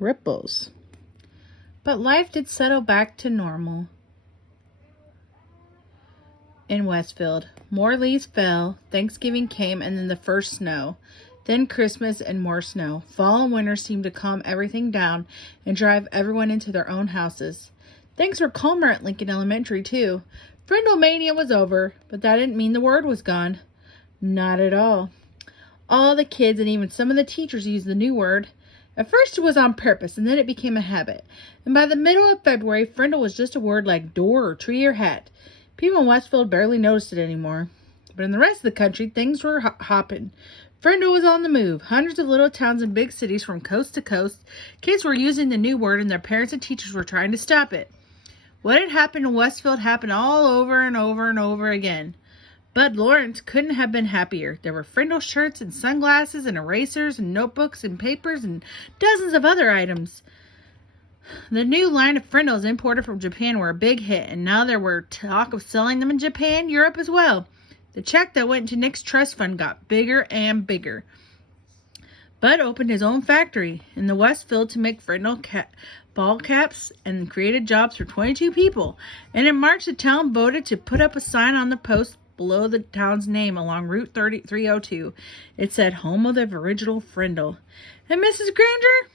ripples. But life did settle back to normal in Westfield. More leaves fell, Thanksgiving came, and then the first snow. Then Christmas and more snow. Fall and winter seemed to calm everything down and drive everyone into their own houses. Things were calmer at Lincoln Elementary, too. Frindle mania was over, but that didn't mean the word was gone. Not at all. All the kids and even some of the teachers used the new word. At first it was on purpose, and then it became a habit. And by the middle of February, Frindle was just a word like door or tree or hat. People in Westfield barely noticed it anymore. But in the rest of the country, things were hopping. Frindle was on the move. Hundreds of little towns and big cities from coast to coast. Kids were using the new word, and their parents and teachers were trying to stop it. What had happened in Westfield happened all over and over and over again. Bud Lawrence couldn't have been happier. There were Frindle shirts and sunglasses and erasers and notebooks and papers and dozens of other items. The new line of Frindles imported from Japan were a big hit, and now there were talk of selling them in Japan, Europe as well. The check that went to Nick's trust fund got bigger and bigger. Bud opened his own factory in the Westfield to make Frindle ball caps and created jobs for 22 people. And in March, the town voted to put up a sign on the post below the town's name along Route 302. It said, "Home of the original Frindle." And Mrs. Granger?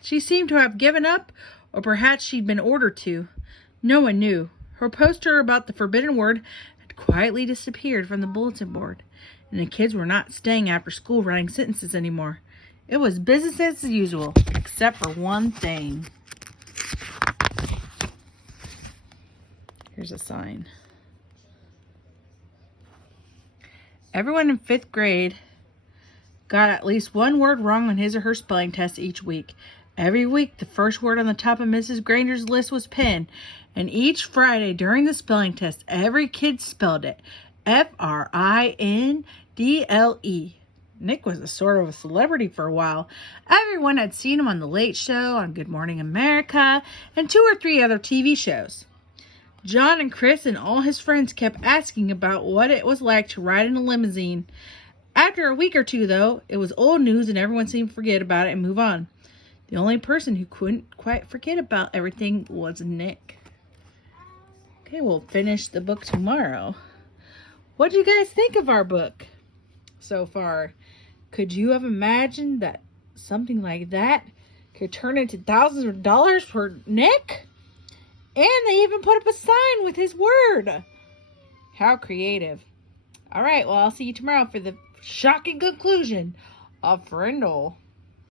She seemed to have given up, or perhaps she'd been ordered to. No one knew. Her poster about the forbidden word had quietly disappeared from the bulletin board, and the kids were not staying after school writing sentences anymore. It was business as usual, except for one thing. Here's a sign. Everyone in 5th grade got at least one word wrong on his or her spelling test each week. Every week, the first word on the top of Mrs. Granger's list was pen, and each Friday during the spelling test, every kid spelled it. Frindle. Nick was a sort of a celebrity for a while. Everyone had seen him on The Late Show, on Good Morning America, and 2 or 3 other TV shows. John and Chris and all his friends kept asking about what it was like to ride in a limousine. After a week or two, though, it was old news and everyone seemed to forget about it and move on. The only person who couldn't quite forget about everything was Nick. Okay, we'll finish the book tomorrow. What do you guys think of our book so far? Could you have imagined that something like that could turn into thousands of dollars for Nick? And they even put up a sign with his word. How creative. All right, well, I'll see you tomorrow for the shocking conclusion of Frindle.